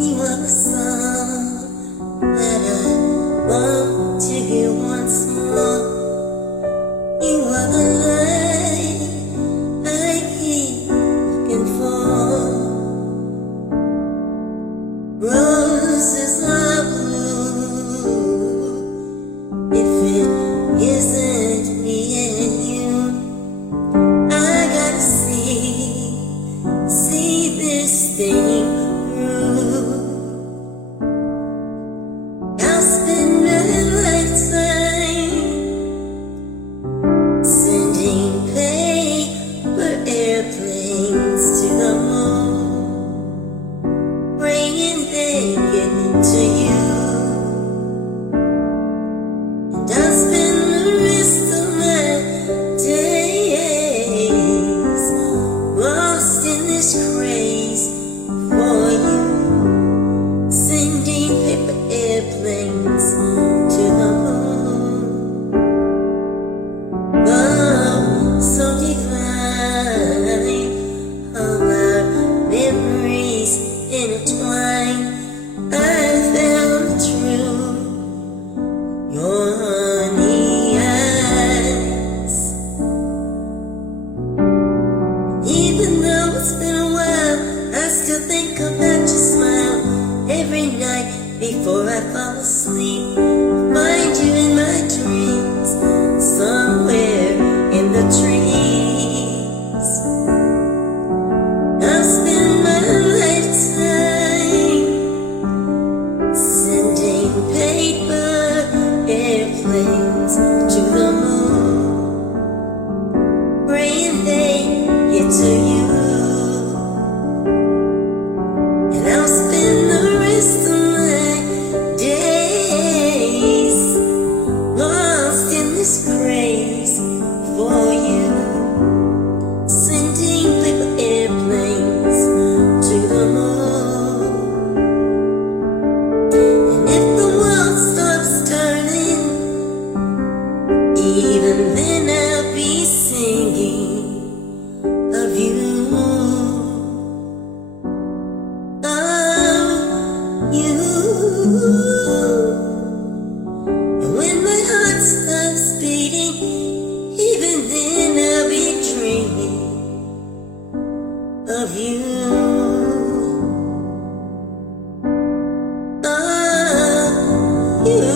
You are the song that I want to hear once more. You are the light I keep looking for. Roses are blue if it isn't me and you. I gotta see this thing through. I'll spend my lifetime sending paper airplanes to the moon, praying they get to you. And I'll spend the rest of my days lost in this craze for you, sending paper airplanes to the moon. Love so divine, all our memories intertwine. I found the truth, your honey eyes. Even though it's been a while, I still think about your smile every night before I fall asleep. Find you in my dreams, somewhere in the trees. I'll spend my lifetime sending paper airplanes to the moon, praying they get to you. And I'll spend the rest of my days lost in this craze for you, sending paper airplanes to the moon. And if the world stops turning, even then I'll be singing of you. Of you. And when my heart stops beating, even then I'll be dreaming of you. Of you.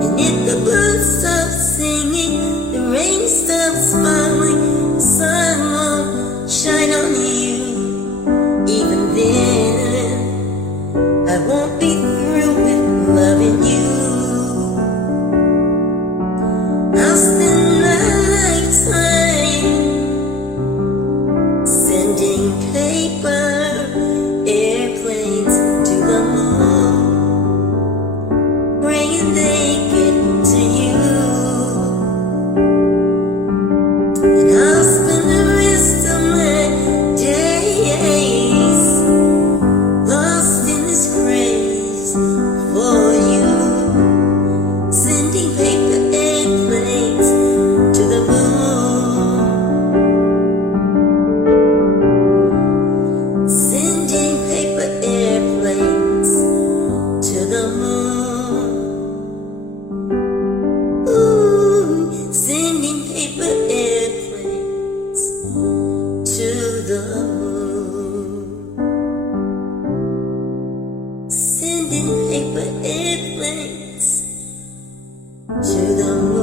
And if the birds stop singing, the rain stops falling, the sun won't shine on you, even then I won't be through with loving you. I'll spend my lifetime sending paper airplanes to the moon, praying they get to you. And I'll spend the rest of my days lost in this craze for you, sending paper airplanes to the moon, sending paper airplanes to the moon. Ooh, sending paper airplanes to the moon, sending paper airplanes to the moon.